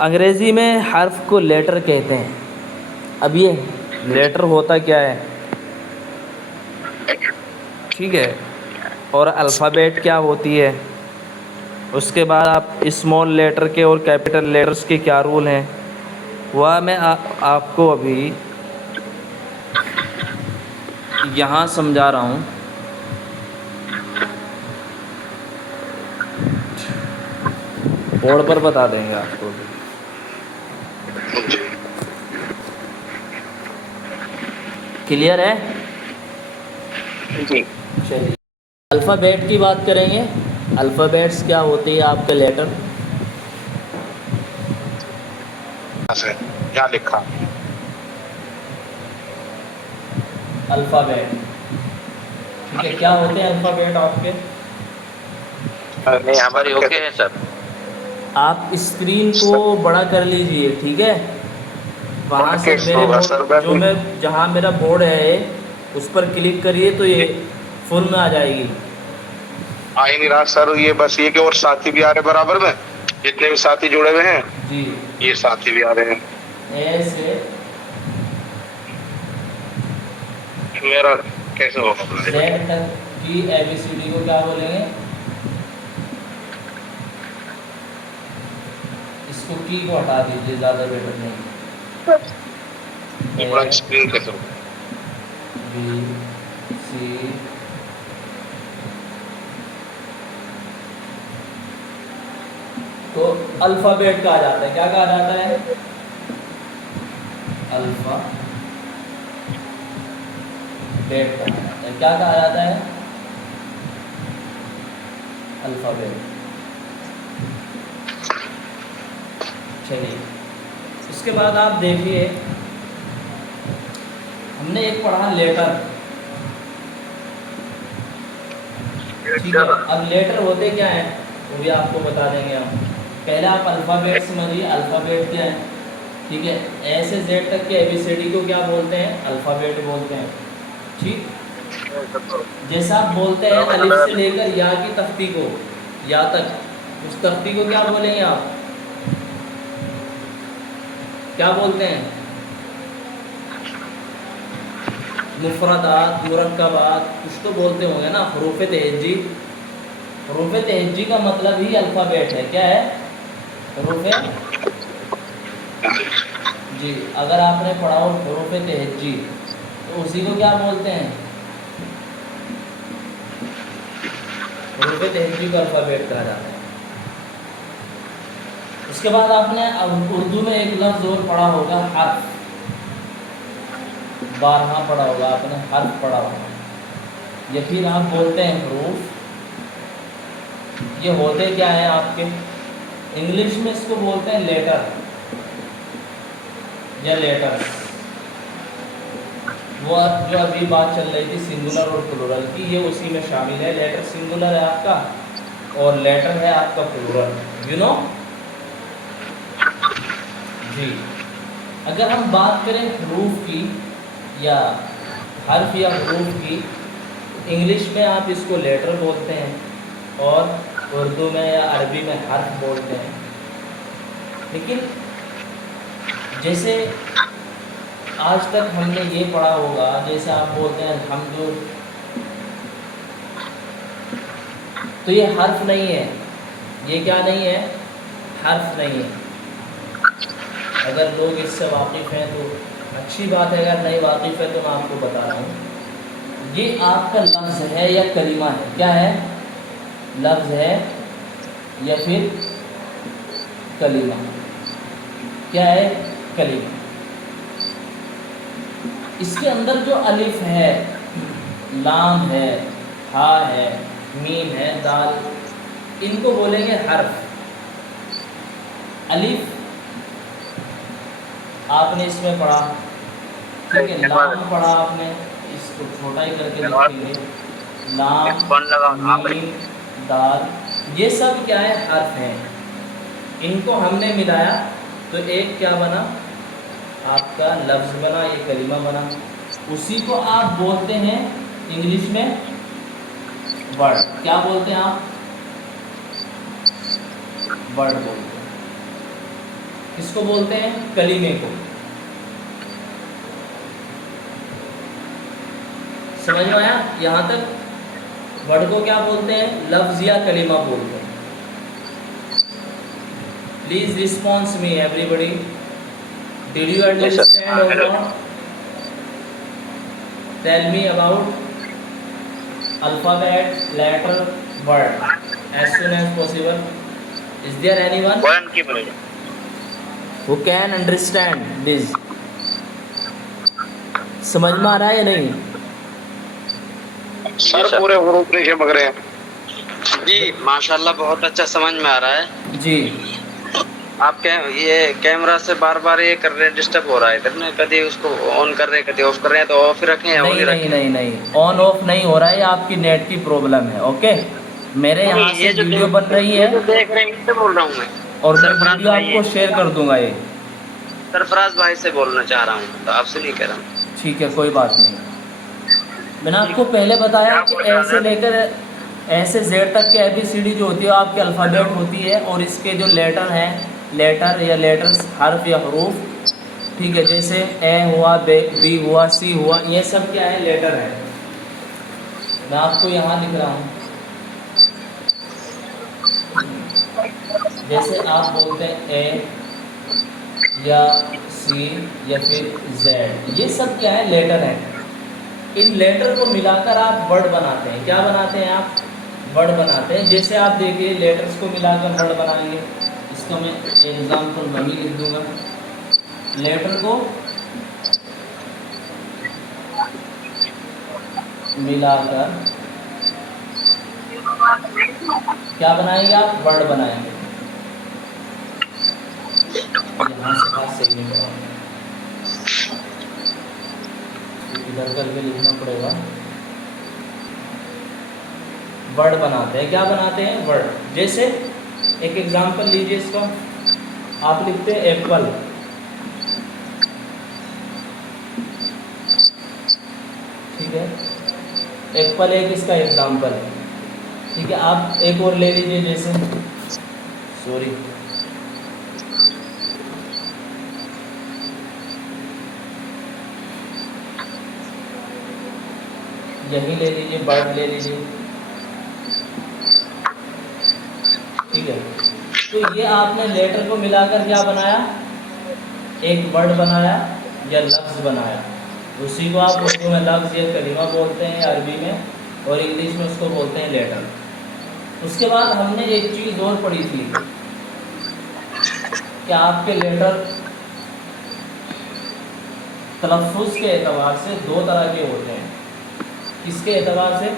अंग्रेज़ी में हर्फ को लेटर कहते हैं। अब ये लेटर होता क्या है, ठीक है, और अल्फ़ाबेट क्या होती है, उसके बाद आप स्मॉल लेटर के और कैपिटल लेटर्स के क्या रूल हैं, वह मैं आपको अभी यहाँ समझा रहा हूँ। बोर्ड पर बता देंगे आपको भी। क्लियर है? जी। चलिए, अल्फ़ाबेट की बात करेंगे। अल्फ़ाबेट्स क्या होती है, आपके लेटर। क्या लिखा? अल्फ़ाबेट, ठीक है, क्या होते हैं अल्फ़ाबेट आपके? नहीं, हमारी ओके है सर। आप स्क्रीन को बड़ा कर लीजिए, ठीक है। वहाँ से मेरे बोर्ड जो मैं जहाँ मेरा बोर्ड है उस पर क्लिक करिए तो ये फुल में आ जाएगी। आ ही नहीं रहा सर, ये बस ये कि और साथी भी आ रहे बराबर में, जितने भी साथी जुड़े हुए हैं जी, ये साथी भी आ रहे हैं। ऐसे मेरा कैसे होगा? जेड तक की ABCD को क्या बोलेंगे? इसको की को हटा दीजिए, ज़्यादा बेटर नहीं। ये पूरा स्क्रीन कैसे होगा? बी सी तो अल्फ़ाबेट कहा जाता है। क्या कहा जाता है? अल्फ़ा बेट कहा जाता है। क्या कहा जाता है? अल्फ़ाबेट। चलिए, उसके बाद आप देखिए, हमने एक पढ़ा लेटर, ठीक है। अब लेटर होते क्या हैं वो भी आपको बता देंगे हम। पहले आप अल्फ़ाबेट समझिए, अल्फ़ाबेट क्या है, ठीक है। ए से जेड तक के ABCD को क्या बोलते हैं? अल्फ़ाबेट बोलते हैं, ठीक। जैसा आप बोलते हैं अलिफ से लेकर या की तख्ती को, या तक, उस तख्ती को क्या बोलेंगे आप? क्या बोलते हैं? मुफ़रदात, मुरक्कबात, कुछ तो बोलते होंगे ना। हरूफ तहज्जी, हरूफ तहज्जी का मतलब ही अल्फ़ाबेट है। क्या है? हरूफ, जी, अगर आपने पढ़ा हो हरूफ तहज्जी तो उसी को क्या बोलते हैं? हरूफ तहज्जी को अल्फ़ाबेट कहा जाता है। उसके बाद आपने उर्दू में एक लफ्ज़ और पढ़ा होगा, हर्फ। 12 पढ़ा होगा आपने, हर्फ पढ़ा होगा। ये फिर आप बोलते हैं हरूफ। ये होते क्या हैं आपके? इंग्लिश में इसको बोलते हैं लेटर या लेटर्स। वो जो अभी बात चल रही थी सिंगुलर और प्लूरल की, ये उसी में शामिल है। लेटर सिंगुलर है आपका और लेटर है आपका प्लूरल, यू नो जी। अगर हम बात करें हरूफ की या हर्फ या हरूफ की, इंग्लिश में आप इसको लेटर बोलते हैं और उर्दू में या अरबी में हर्फ बोलते हैं। लेकिन जैसे आज तक हमने ये पढ़ा होगा, जैसे आप बोलते हैं अल्हम्दु, तो ये हर्फ नहीं है। ये क्या नहीं है? हर्फ नहीं है। अगर लोग इससे वाकिफ़ हैं तो अच्छी बात है, अगर नहीं वाकिफ़ है तो मैं आपको बता रहा हूँ। ये आपका लफ्ज़ है या कलिमा है? क्या है? लफ्ज़ है या फिर कलिमा? क्या है? कलिमा। इसके अंदर जो अलिफ है, लाम है, हा है, मीम है, दाल, इनको बोलेंगे हर्फ। अलिफ आपने इसमें पढ़ा, ठीक है। लाम पढ़ा आपने, इसको छोटा ही करके लिखेंगे। लाम, मीम, दाल, ये सब क्या है? हर्फ हैं। इनको हमने मिलाया तो एक क्या बना? आपका लफ्ज़ बना, ये कलिमा बना। उसी को आप बोलते हैं इंग्लिश में वर्ड। क्या बोलते हैं आप? वर्ड बोलते हैं। किसको बोलते हैं? कलीमे को। समझ में आया? यहाँ तक वर्ड को क्या बोलते हैं? लफ्ज या कलीमा बोलते हैं। Please response me everybody, did you understand or not? Tell me about alphabet, letter, word as soon as possible. Is there anyone who can understand this? समझ में आ रहा है या नहीं? सर पूरे ग्रुप नहीं समझ रहे हैं जी। माशाल्लाह बहुत अच्छा समझ में आ रहा है जी। आप ये कैमरा से बार बार ये कर रहे हैं, डिस्टर्ब हो रहा है इधर ना, कभी उसको ऑन कर रहे हैं कभी ऑफ कर रहे हैं, तो ऑफ ही रखें या ऑन ही रखें? नहीं, ऑन ऑफ नहीं हो रहा है, आपकी नेट की प्रॉब्लम है। ओके, मेरे यहाँ से वीडियो बन रही है, देख रहे हैं, इससे बोल रहा हूँ मैं, और मैं वीडियो आपको शेयर कर दूंगा। ये सरफराज भाई से बोलना चाह रहा हूँ, तो आपसे नहीं कह रहा हूँ। ठीक है, कोई बात नहीं। मैंने आपको पहले बताया कि ऐसे लेकर ऐसे जेड तक के ABCD जो होती है आपके अल्फ़ाबेट होती है, और इसके जो लेटर हैं, लेटर या लेटर्स, हर्फ या हरूफ, ठीक है, जैसे ए हुआ, बी हुआ, सी हुआ, ये सब क्या है? लेटर है। मैं आपको यहाँ लिख रहा हूँ, जैसे आप बोलते हैं ए या सी या फिर जेड, ये सब क्या है? लेटर है। इन लेटर को मिलाकर आप वर्ड बनाते हैं। क्या बनाते हैं आप? वर्ड बनाते हैं। जैसे आप देखिए, लेटर्स को मिलाकर वर्ड बनाएंगे, इसका मैं एग्जाम्पल वही लिख दूंगा। लेटर को मिलाकर क्या बनाएंगे आप? वर्ड बनाएंगे। यहाँ से बात सही नहीं करवाएंगे, इधर करके लिखना पड़ेगा। वर्ड बनाते हैं। क्या बनाते हैं? वर्ड। जैसे एक एग्जांपल लीजिए इसका, आप लिखते हैं एप्पल, ठीक है, एप्पल एक इसका एग्जांपल है, ठीक है। आप एक और ले लीजिए, जैसे सॉरी, यही ले लीजिए, बर्ड ले लीजिए, ठीक है। तो ये आपने लेटर को मिलाकर क्या बनाया? एक वर्ड बनाया या लफ्ज़ बनाया। उसी को आप उर्दू में लफ्ज़ या कलीमा बोलते हैं, अरबी में, और इंग्लिश में उसको बोलते हैं लेटर। उसके बाद हमने एक चीज़ और पढ़ी थी कि आपके लेटर तलफ़्फ़ुज़ के एतबार से दो तरह के होते हैं। किसके एतबार से?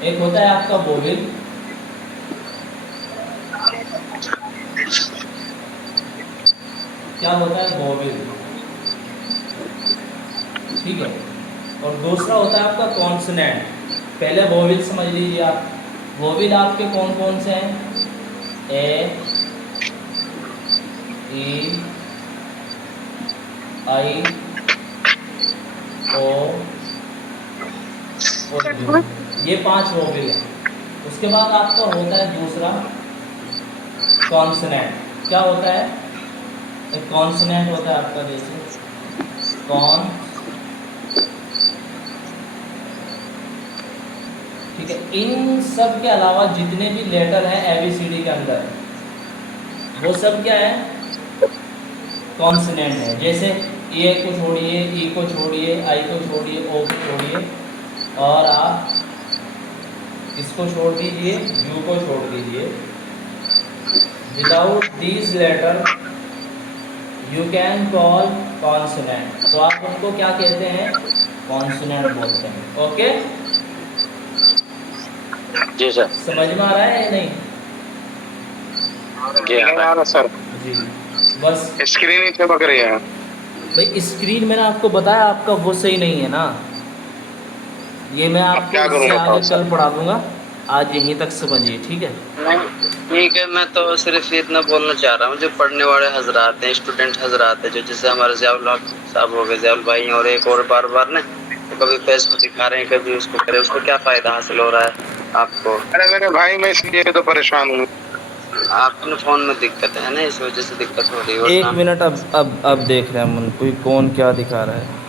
एक होता है आपका वोवेल, क्या होता है? वोवेल, ठीक है। और दूसरा होता है आपका कॉन्सोनेंट। पहले वोवेल समझ लीजिए आप। वोवेल आपके कौन कौन से हैं? ए, ई, आई, ओ और यू, ये 5 वोवेल हैं। उसके बाद आपका होता है दूसरा कॉन्सोनेंट। क्या होता है? एक कॉन्सोनेंट होता है आपका, जैसे कॉन, ठीक है। इन सब के अलावा जितने भी लेटर हैं ABCD के अंदर, वो सब क्या है? कॉन्सोनेंट है। जैसे ए को छोड़िए, ई को छोड़िए, आई को छोड़िए, ओ को छोड़िए, और आप इसको छोड़ दीजिए, यू को छोड़ दीजिए। Without these letter U can call consonant. तो आप उनको क्या कहते हैं? कॉन्सोनेंट बोलते हैं। ओके, जी सर। समझ में आ रहा है या नहीं? जी आ रहा सर जी। बस स्क्रीन ही चमक रही है भाई, स्क्रीन मैंने आपको बताया आपका वो सही नहीं है ना, ये मैं अब आपको क्या इससे करूँगा आगे सर? कल पढ़ा दूंगा। आज यहीं तक समझिए, ठीक है। नहीं ठीक है, मैं तो सिर्फ इतना बोलना चाह रहा हूँ, जो पढ़ने वाले हजरात हैं, स्टूडेंट हजरात हैं, जो जैसे हमारे ज़ियाउल हक साहब हो गए, ज़ियाउल भाई हैं, और एक और बार बार ना तो कभी फेसबुक दिखा रहे हैं, कभी उसको करे, उसको क्या फ़ायदा हासिल हो रहा है आपको? अरे मेरे भाई मैं इसलिए तो परेशान हूँ। आपके फ़ोन में दिक्कत है ना, इस वजह से दिक्कत हो रही है। एक वरना मिनट, अब देख रहे हैं हम कोई कौन क्या दिखा रहा है।